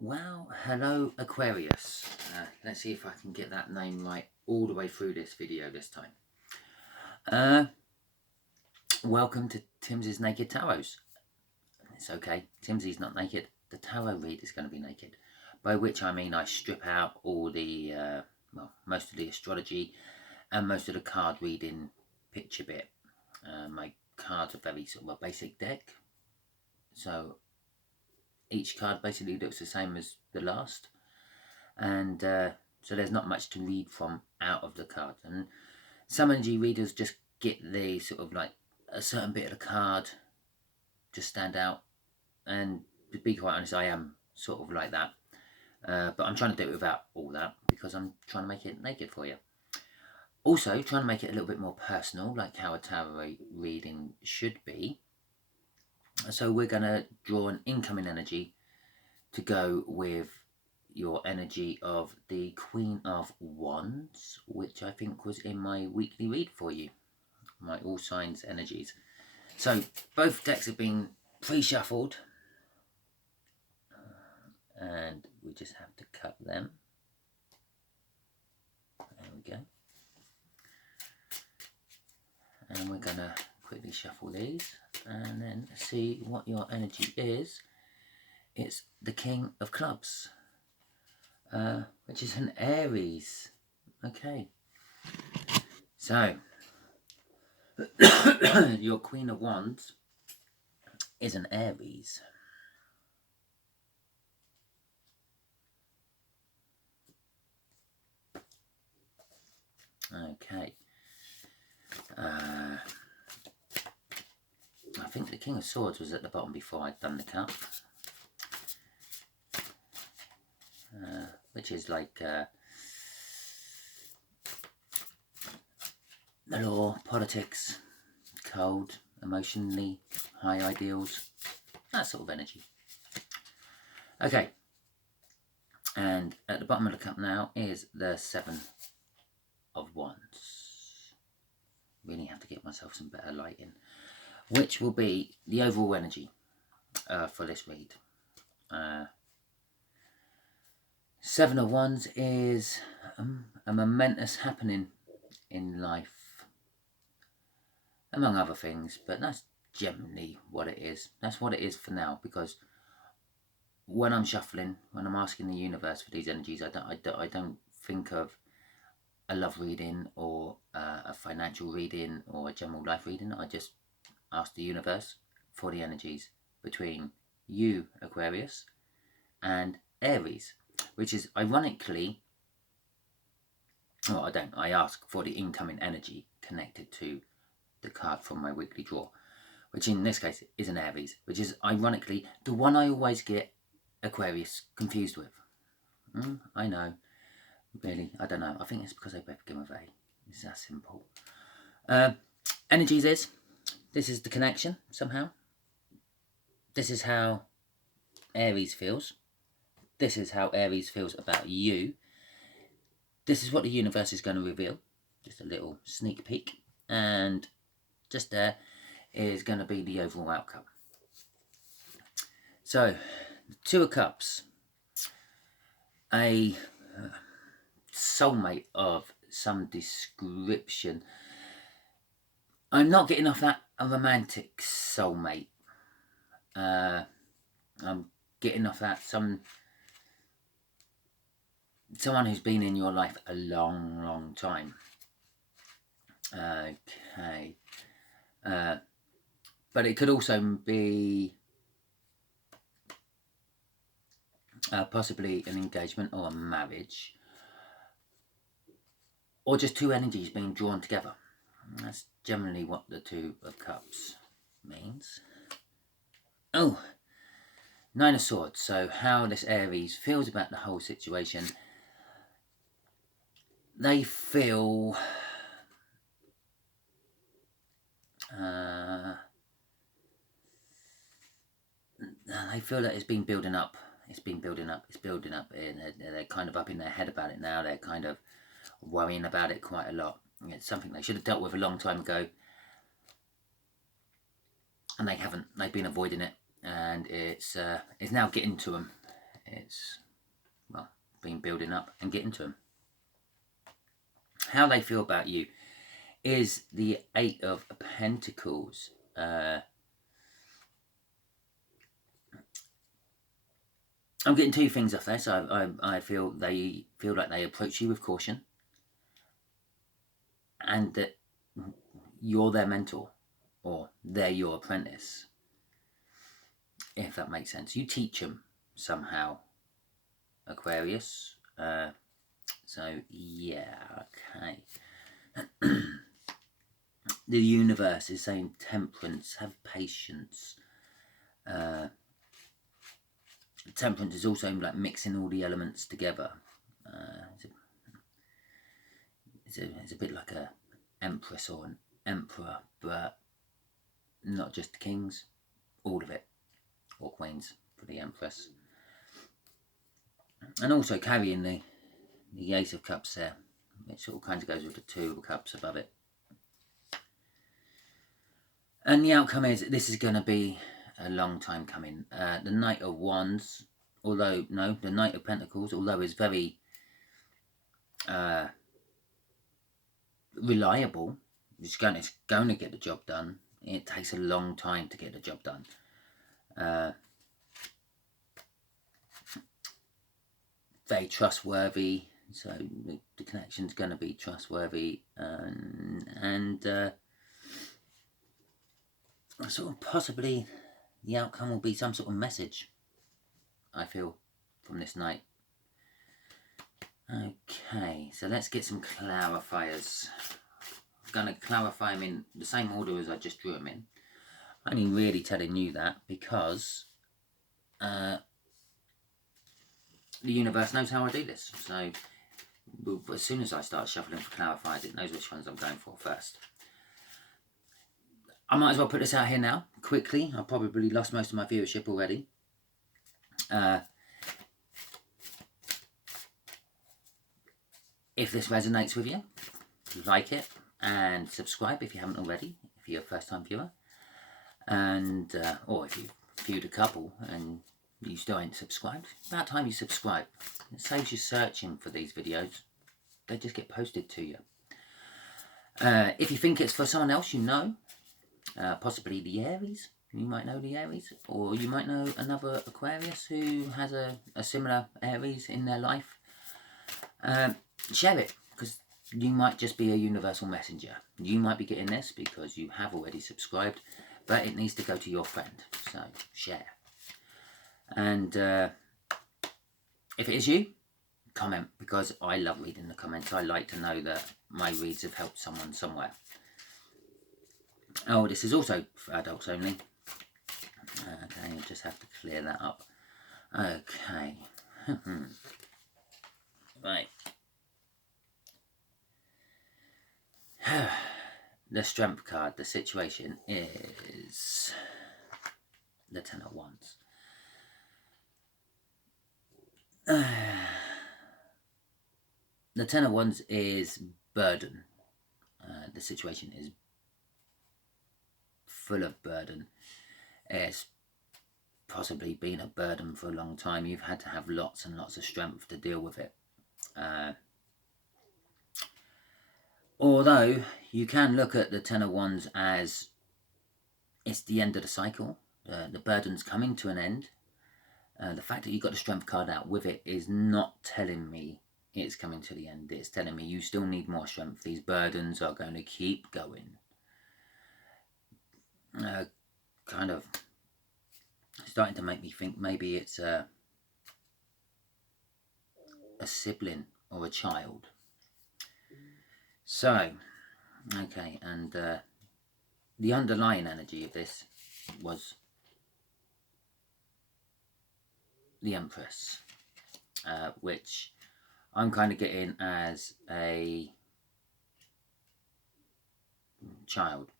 Well, hello Aquarius. Let's see if I can get that name right all the way through this video this time. Welcome to Timsy Naked Tarots. It's okay, Timsy's not naked. The tarot read is going to be naked. By which I mean I strip out all the, most of the astrology and most of the card reading picture bit. My cards are very sort of a basic deck. So each card basically looks the same as the last. And so there's not much to read from out of the card. And some energy readers just get the sort of like a certain bit of the card just stand out. And to be quite honest, I am sort of like that. But I'm trying to do it without all that because I'm trying to make it naked for you. Also, trying to make it a little bit more personal, like how a tarot reading should be. So we're going to draw an incoming energy to go with your energy of the Queen of Wands, which I think was in my weekly read for you, my all signs energies. So both decks have been pre-shuffled, and we just have to cut them. There we go. And we're gonna quickly shuffle these and then see what your energy is. It's the King of Clubs, which is an Aries. Okay, so your Queen of Wands is an Aries. Okay. I think the King of Swords was at the bottom before I'd done the cut. Which is like the law, politics, cold, emotionally, high ideals, that sort of energy. Okay, and at the bottom of the cup now is the Seven of Wands. Really have to get myself some better lighting, which will be the overall energy for this read. Seven of Wands is a momentous happening in life, among other things, but that's generally what it is. That's what it is for now, because when I'm shuffling, when I'm asking the universe for these energies, I don't think of a love reading or a financial reading or a general life reading. I just ask the universe for the energies between you, Aquarius, and Aries, which is ironically, I ask for the incoming energy connected to the card from my weekly draw, which in this case is an Aries, which is ironically the one I always get Aquarius confused with. I know, really, I don't know. I think it's because I both begin with A. It's that simple. Energies is, this is the connection somehow. This is how Aries feels. This is how Aries feels about you. This is what the universe is going to reveal. Just a little sneak peek. And just there is going to be the overall outcome. So, Two of Cups. A soulmate of some description. I'm not getting off that a romantic soulmate. I'm getting off that someone who's been in your life a long time. Okay. But it could also be possibly an engagement or a marriage, or just two energies being drawn together. That's generally what the Two of Cups means. Oh, Nine of Swords. So how this Aries feels about the whole situation. They feel that it's been building up. It's building up, and they're kind of up in their head about it now. They're kind of worrying about it quite a lot. It's something they should have dealt with a long time ago, and they haven't. They've been avoiding it, and it's now getting to them. It's, well, been building up and getting to them. How they feel about you is the Eight of Pentacles. I'm getting two things off there. So I feel they feel like they approach you with caution, and that you're their mentor or they're your apprentice, if that makes sense. You teach them somehow, Aquarius. So yeah, okay. The universe is saying temperance, have patience. Temperance is also like mixing all the elements together. It's a bit like a empress or an emperor, but not just the kings, all of it, or queens for the empress. And also carrying the Ace of Cups there, which all kinds of goes with the Two of Cups above it. And the outcome is, this is going to be a long time coming. The Knight of Wands, the Knight of Pentacles, although is very reliable, it's going to get the job done. It takes a long time to get the job done. Very trustworthy, so the connection's going to be trustworthy, and sort of possibly the outcome will be some sort of message, I feel, from this night. Okay, so let's get some clarifiers. I'm going to clarify them in the same order as I just drew them in. I'm only really telling you that because the universe knows how I do this. So as soon as I start shuffling for clarifiers, it knows which ones I'm going for first. I might as well put this out here now, quickly. I've probably lost most of my viewership already. If this resonates with you, like it and subscribe if you haven't already, if you're a first-time viewer. And or if you've viewed a couple and you still ain't subscribed, it's about time you subscribe. It saves you searching for these videos. They just get posted to you. If you think it's for someone else you know, possibly the Aries, you might know the Aries, or you might know another Aquarius who has a similar Aries in their life, share it, because you might just be a universal messenger. You might be getting this because you have already subscribed, but it needs to go to your friend, so share. And if it is you, comment, because I love reading the comments. I like to know that my reads have helped someone somewhere. Oh, this is also for adults only. Okay, you just have to clear that up. Okay. Right. The Strength card, the situation is the Ten of Wands. The Ten of Wands is burden. The situation is full of burden. It's possibly been a burden for a long time. You've had to have lots and lots of strength to deal with it. Although you can look at the Ten of Wands as it's the end of the cycle. The burden's coming to an end. The fact that you got the Strength card out with it is not telling me it's coming to the end. It's telling me you still need more strength. These burdens are going to keep going. Kind of starting to make me think maybe it's a sibling or a child. So, okay, and the underlying energy of this was the Empress, which I'm kind of getting as a child.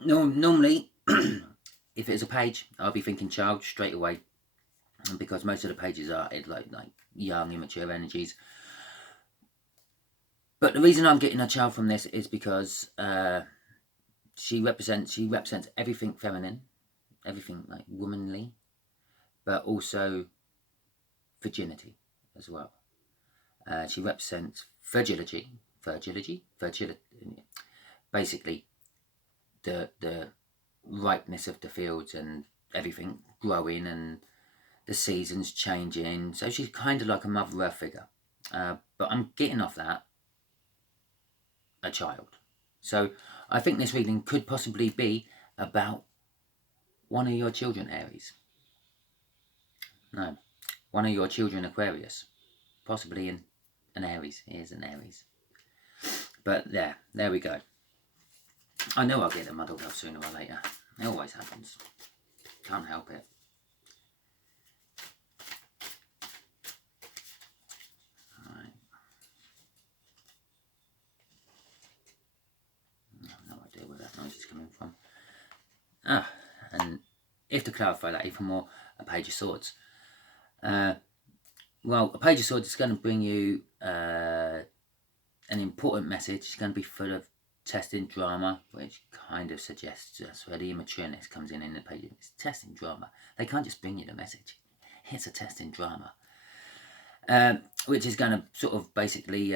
Normally, if it's a page, I'll be thinking child straight away, because most of the pages are like young, immature energies. But the reason I'm getting a child from this is because she represents everything feminine, everything like womanly, but also virginity as well. She represents fertility, basically the ripeness of the fields and everything growing and the seasons changing. So she's kind of like a Mother Earth figure. But I'm getting off that a child. So I think this reading could possibly be about one of your children, Aries. No, one of your children, Aquarius. Possibly an Aries. Here's an Aries. But there we go. I know I'll get them muddled up sooner or later. It always happens. Can't help it. Alright. I have no idea where that noise is coming from. And if to clarify that even more, a Page of Swords. Well, a Page of Swords is going to bring you an important message. It's going to be full of testing drama, which kind of suggests that's where the immatureness comes in the page. It's testing drama. They can't just bring you the message. It's a testing drama. Which is going to sort of basically,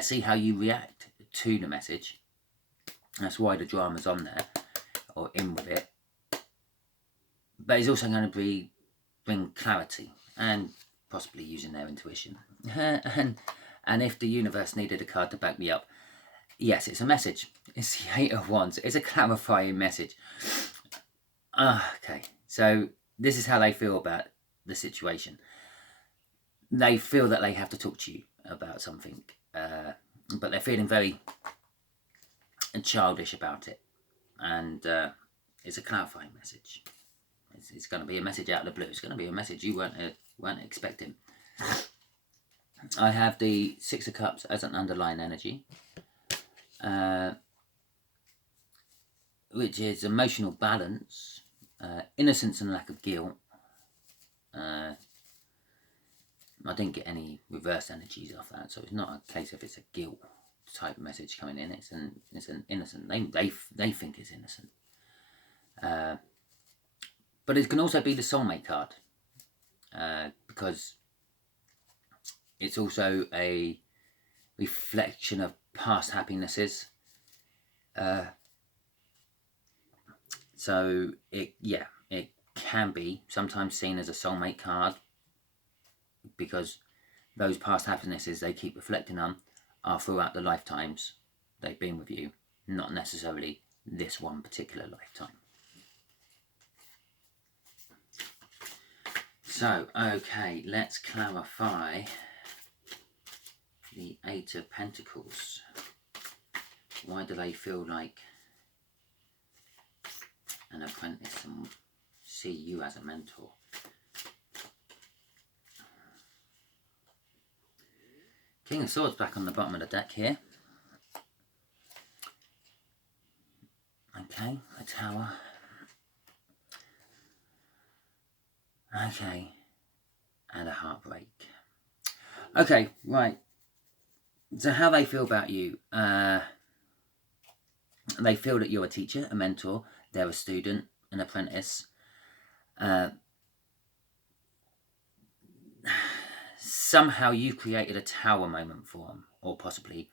see how you react to the message. That's why the drama's on there, or in with it. But it's also going to bring clarity, and possibly using their intuition. And if the universe needed a card to back me up, yes, it's a message. It's the Eight of Wands. It's a clarifying message. Okay, so this is how they feel about the situation. They feel that they have to talk to you about something, but they're feeling very childish about it. And it's a clarifying message. It's going to be a message out of the blue. It's going to be a message you weren't expecting. I have the Six of Cups as an underlying energy, which is emotional balance, innocence and lack of guilt. I didn't get any reverse energies off that, so it's not a case of it's a guilt type message coming in. It's an innocent. They think it's innocent. But it can also be the soulmate card, because it's also a reflection of past happinesses. So it can be sometimes seen as a soulmate card, because those past happinesses they keep reflecting on are throughout the lifetimes they've been with you, not necessarily this one particular lifetime. So, okay, let's clarify the Eight of Pentacles. Why do they feel like an apprentice and see you as a mentor? King of Swords back on the bottom of the deck here. Okay, a Tower. Okay, and a Heartbreak. Okay, right. So how they feel about you? They feel that you're a teacher, a mentor, they're a student, an apprentice. Somehow you've created a tower moment for them, or possibly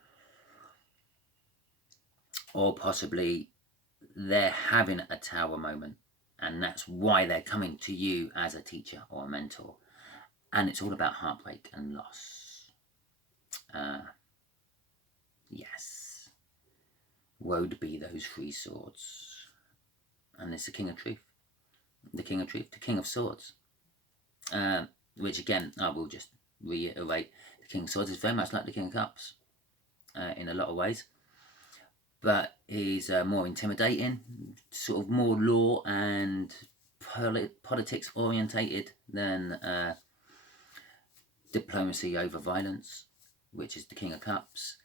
they're having a tower moment, and that's why they're coming to you as a teacher or a mentor. And it's all about heartbreak and loss. Yes. Woe be those three swords. And it's the King of Truth. The King of Truth, the King of Swords. Which again, I will just reiterate, the King of Swords is very much like the King of Cups in a lot of ways. But he's more intimidating, sort of more law and politics orientated than diplomacy over violence, which is the King of Cups,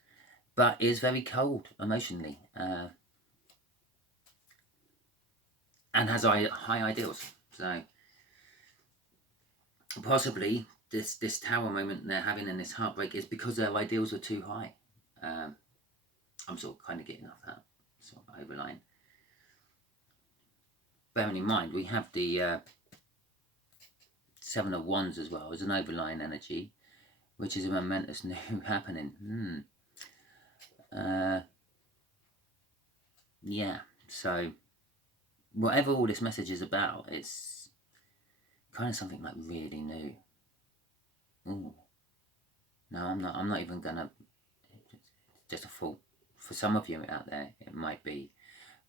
but is very cold emotionally and has high ideals. So possibly this tower moment they're having in this heartbreak is because their ideals are too high. I'm sort of kind of getting off that sort of overline. bearing in mind, we have the Seven of Wands as well as an overlying energy, which is a momentous new happening. Yeah, so whatever all this message is about, it's kind of something like really new. Ooh. No, I'm not even gonna. Just a thought. For some of you out there, it might be,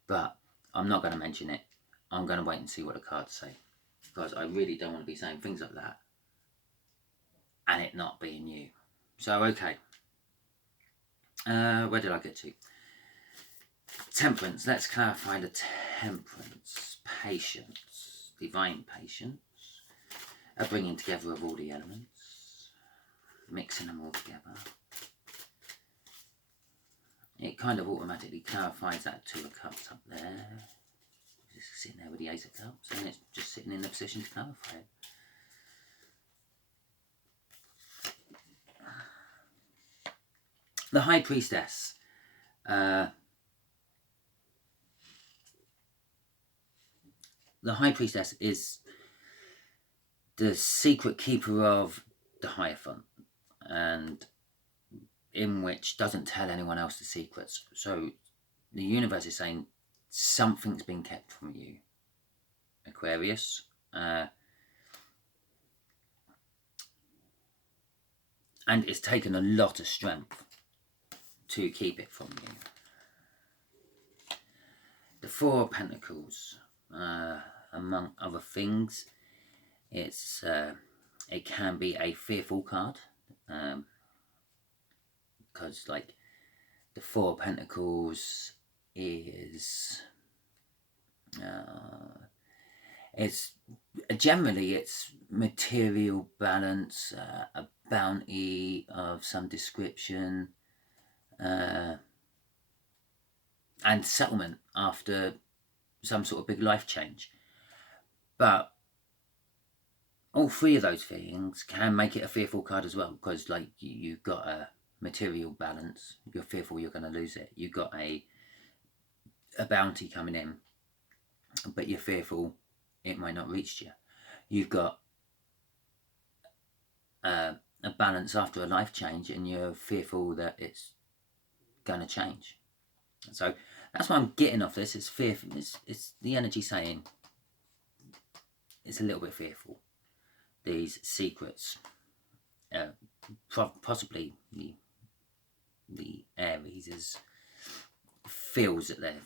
but I'm not going to mention it. I'm going to wait and see what the cards say, because I really don't want to be saying things like that and it not being you. So, okay. Where did I get to? Temperance. Let's clarify the temperance. Patience. Divine patience. A bringing together of all the elements. Mixing them all together. It kind of automatically clarifies that Two of Cups up there. Just sitting there with the Ace of Cups, and it's just sitting in the position to clarify it. The High Priestess. The High Priestess is the secret keeper of the Hierophant, and in which doesn't tell anyone else the secrets. So the universe is saying something's been kept from you, Aquarius. And it's taken a lot of strength to keep it from you. The Four of Pentacles, among other things, it can be a fearful card, because like the Four of Pentacles is it's generally it's material balance, a bounty of some description, and settlement after some sort of big life change. But all three of those things can make it a fearful card as well, because like you've got a material balance, you're fearful you're going to lose it. You've got a bounty coming in, but you're fearful it might not reach you. You've got a balance after a life change, and you're fearful that it's going to change. So that's what I'm getting off this. It's fearful. It's the energy saying it's a little bit fearful. These secrets, possibly the Aries feels that they're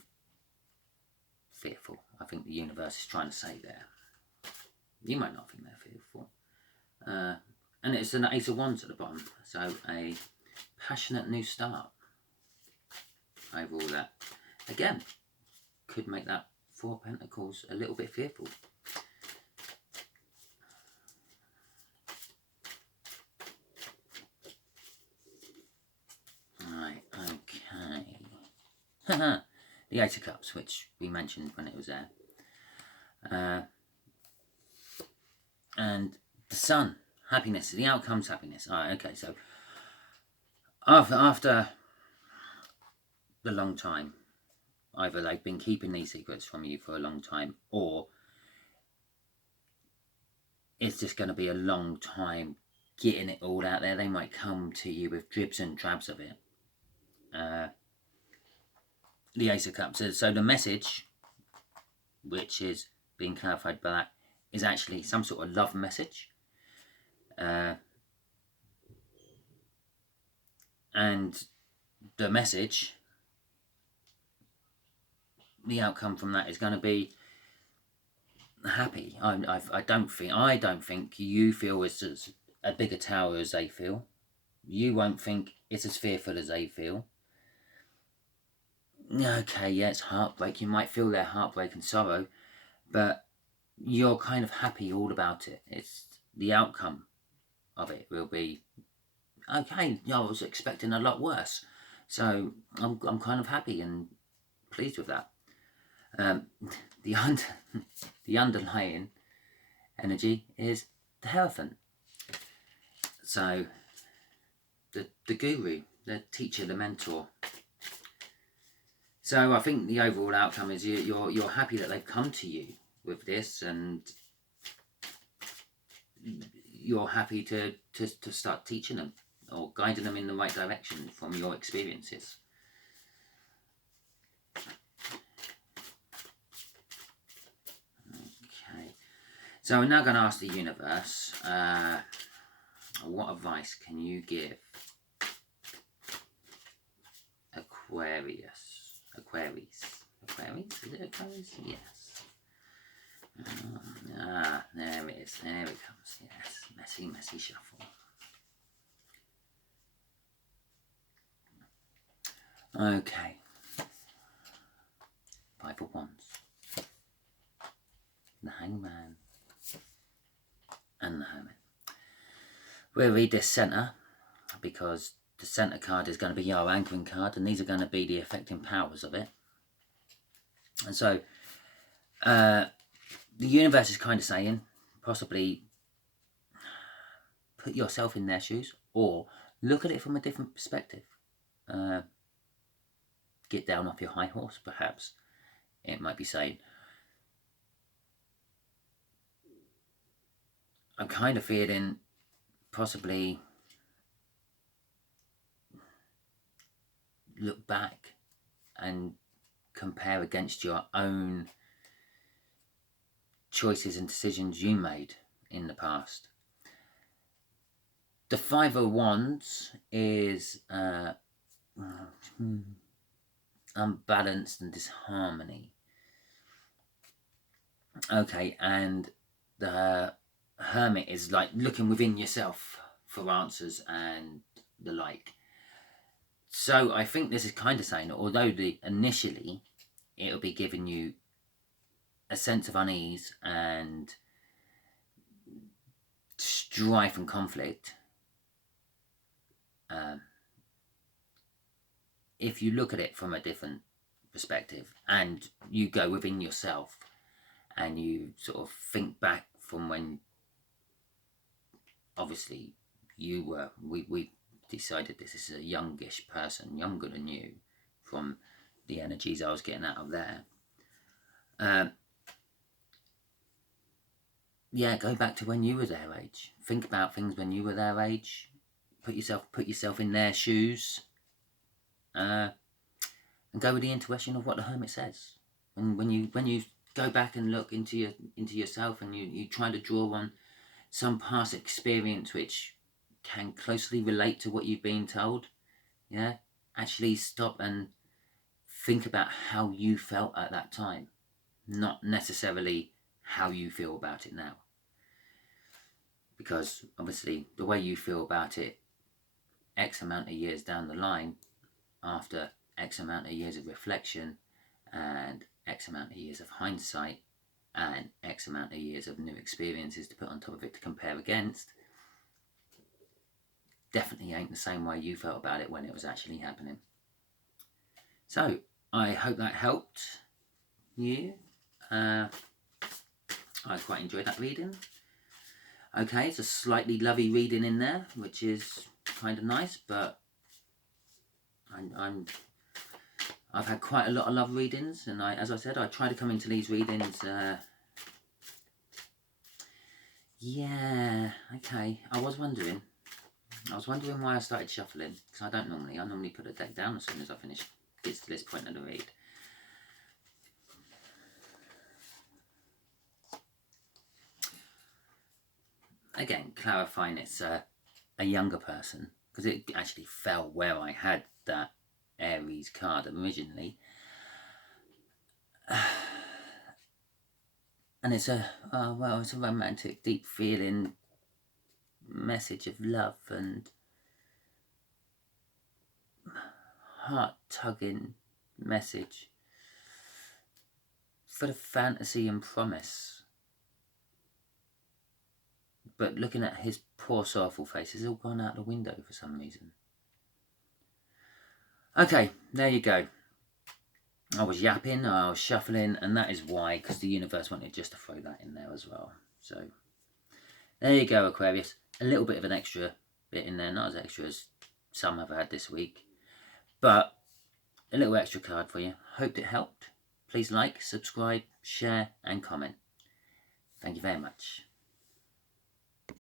fearful. I think the universe is trying to say there. You might not think they're fearful. And it's an Ace of Wands at the bottom. So a passionate new start. Over all that. Again, could make that Four of Pentacles a little bit fearful. Right, okay. The Eight of Cups, which we mentioned when it was there. And the Sun, happiness. The outcome's happiness. Alright, okay, so after the long time, either they've been keeping these secrets from you for a long time, or it's just going to be a long time getting it all out there. They might come to you with dribs and drabs of it. The Ace of Cups. So the message, which is being clarified by that, is actually some sort of love message. And the message, the outcome from that is going to be happy. I don't think you feel it's as a bigger tower as they feel. You won't think it's as fearful as they feel. Okay, yeah, it's heartbreak. You might feel their heartbreak and sorrow, but you're kind of happy all about it. It's the outcome of it will be okay. I was expecting a lot worse, so I'm kind of happy and pleased with that. The underlying energy is the Hierophant. So the guru, the teacher, the mentor. So I think the overall outcome is you're happy that they've come to you. with this, and you're happy to start teaching them or guiding them in the right direction from your experiences. Okay, so we're now going to ask the universe, what advice can you give Aquarius? Is it Aquarius? Yes. There it is. There it comes. Yes. Messy shuffle. Okay. Five of Wands. The Hangman. And the Hermit. We'll read this centre because the centre card is going to be our anchoring card, and these are going to be the affecting powers of it. And so the universe is kind of saying, possibly put yourself in their shoes, or look at it from a different perspective. Get down off your high horse, perhaps. It might be saying, I'm kind of feeling possibly look back and compare against your own choices and decisions you made in the past. The Five of Wands is unbalanced and disharmony. Okay, and the Hermit is like looking within yourself for answers and the like. So I think this is kind of saying, although initially it'll be giving you a sense of unease and strife and conflict, if you look at it from a different perspective and you go within yourself and you sort of think back from when obviously you were, we decided this is a youngish person, younger than you, from the energies I was getting out of there. Yeah, go back to when you were their age. Think about things when you were their age. Put yourself in their shoes. And go with the intuition of what the Hermit says. When you go back and look into yourself, and you try to draw on some past experience which can closely relate to what you've been told, yeah, actually stop and think about how you felt at that time, not necessarily how you feel about it now. Because obviously the way you feel about it X amount of years down the line, after X amount of years of reflection and X amount of years of hindsight and X amount of years of new experiences to put on top of it to compare against, definitely ain't the same way you felt about it when it was actually happening. So I hope that helped you. I quite enjoyed that reading. Okay, it's a slightly lovey reading in there, which is kind of nice, but I've had quite a lot of love readings, and as I said, I try to come into these readings. Yeah, okay. I was wondering why I started shuffling, because I normally put a deck down as soon as I finish, gets to this point of the read. Again, clarifying it's a younger person, because it actually fell where I had that Aries card originally. And it's a romantic, deep feeling message of love and heart-tugging message full of fantasy and promise. But looking at his poor sorrowful face, it's all gone out the window for some reason. Okay, there you go. I was yapping, I was shuffling, and that is why, because the universe wanted just to throw that in there as well. So, there you go, Aquarius. A little bit of an extra bit in there, not as extra as some have had this week, but a little extra card for you. Hoped it helped. Please like, subscribe, share, and comment. you very much.